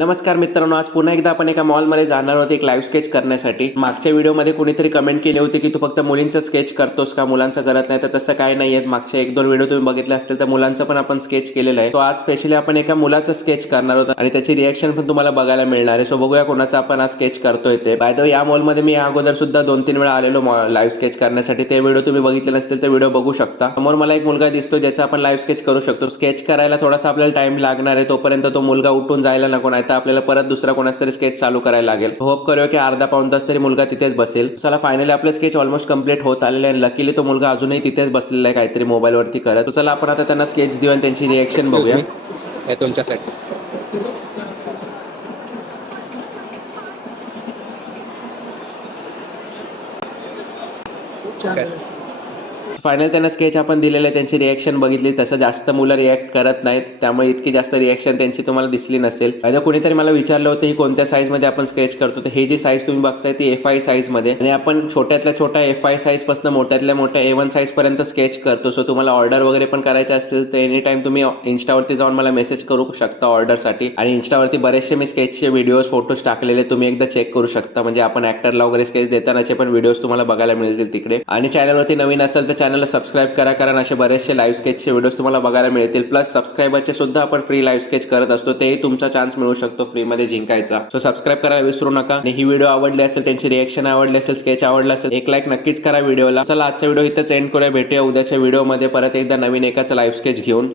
नमस्कार मित्रांनो, आज पुन्हा एकदा आपण एका मॉलमध्ये जाणार आहोत एक लाईव्ह स्केच करण्यासाठी. मागच्या व्हिडिओमध्ये कोणीतरी कमेंट केली होती की तू फक्त मुलींचं स्केच करतोस का, मुलांचं करत नाही. तर तसं काही नाहीये. मागचे 1-2 व्हिडिओ तुम्ही बघितले असतील तर मुलांचं पण आपण स्केच केलेलं आहे. तो आज स्पेशली आपण एका मुलाचं स्केच करणार आहोत आणि त्याची रिएक्शन पण तुम्हाला बघायला मिळणार आहे. सो बघूया कोणाचा आपण आज स्केच करतोय ते. बाय द वे, या मॉलमध्ये मी अगोदर सुद्धा 2-3 वेळा आलेलो लाईव्ह स्केच करण्यासाठी. ते व्हिडिओ तुम्ही बघितले नसतील तर व्हिडिओ बघू शकता. समोर मला एक मुलगा दिसतो ज्याचा आपण लाईव्ह स्केच करू शकतो. स्केच करायला थोडासा आपल्याला टाइम लागणार आहे, तोपर्यंत तो मुलगा उठून जायला नको, नाही तर आपल्याला परत दुसरा कोणाच तरी स्केच चालू करायला लागेल. होप करूया की अर्धा-पाऊण तास तरी मुलगा तिथेच बसेल. चला, फायनली आपलं स्केच ऑलमोस्ट कंप्लीट होत आलेलं आहे. लकीली तो मुलगा अजूनही तिथेच बसलेला आहे काहीतरी मोबाईल वरती करत. तो चला आपण आता त्यांना स्केच देऊ आणि त्यांची रिएक्शन बघूया. हे तुमच्यासाठी. फायनल त्यांना स्केच आपण दिलेलं आहे, त्यांची रिएक्शन बघितली. तसं जास्त मुलं रिॲक्ट करत नाहीत, त्यामुळे इतकी जास्त रिएक्शन त्यांची तुम्हाला दिसली नसेल. आता कोणीतरी मला विचारलं होतं की कोणत्या साईजमध्ये आपण स्केच करतो. तर हे जी साईज तुम्ही बघताय ती F5 साईजमध्ये, आणि आपण छोट्यातल्या छोट्या F5 साईजपासून मोठ्यातल्या मोठ्या A1 साईजपर्यंत स्केच करतो. सो तुम्हाला ऑर्डर वगैरे पण करायचे असतील तर एनी टाइम तुम्ही इन्स्टावरती जाऊन मला मेसेज करू शकता ऑर्डरसाठी. आणि इन्स्टावरती बरेचसे मी स्केचचे व्हिडिओज, फोटोज टाकलेले, तुम्ही एकदा चेक करू शकता. म्हणजे आपण ऍक्टरला वगैरे स्केच देतानाचे पण व्हिडिओज तुम्हाला बघायला मिळतील तिकडे. आणि चॅनलवरती नवीन असेल तर चॅनलला सबस्क्राईब करा, कारण असे बरेचसे लाईव्ह स्केचचे व्हिडिओज तुम्हाला बघायला मिळतील. प्लस सबस्क्रायबरचे सुद्धा आपण फ्री लाईव्ह स्केच करत असतो, तेही तुमचा चान्स मिळू शकतो फ्रीमध्ये जिंकायचा. सो सबस्क्राईब करायला विसरू नका. आणि ही व्हिडिओ आवडली असेल, त्यांची रिएक्शन आवडली असेल, स्केच आवडला असेल, एक लाईक नक्कीच करा व्हिडिओला. चला, आजचा व्हिडिओ इथंच एंड करूया. भेटूया उद्याच्या व्हिडिओमध्ये परत एकदा नवीन एकाचं लाईव्ह स्केच घेऊन.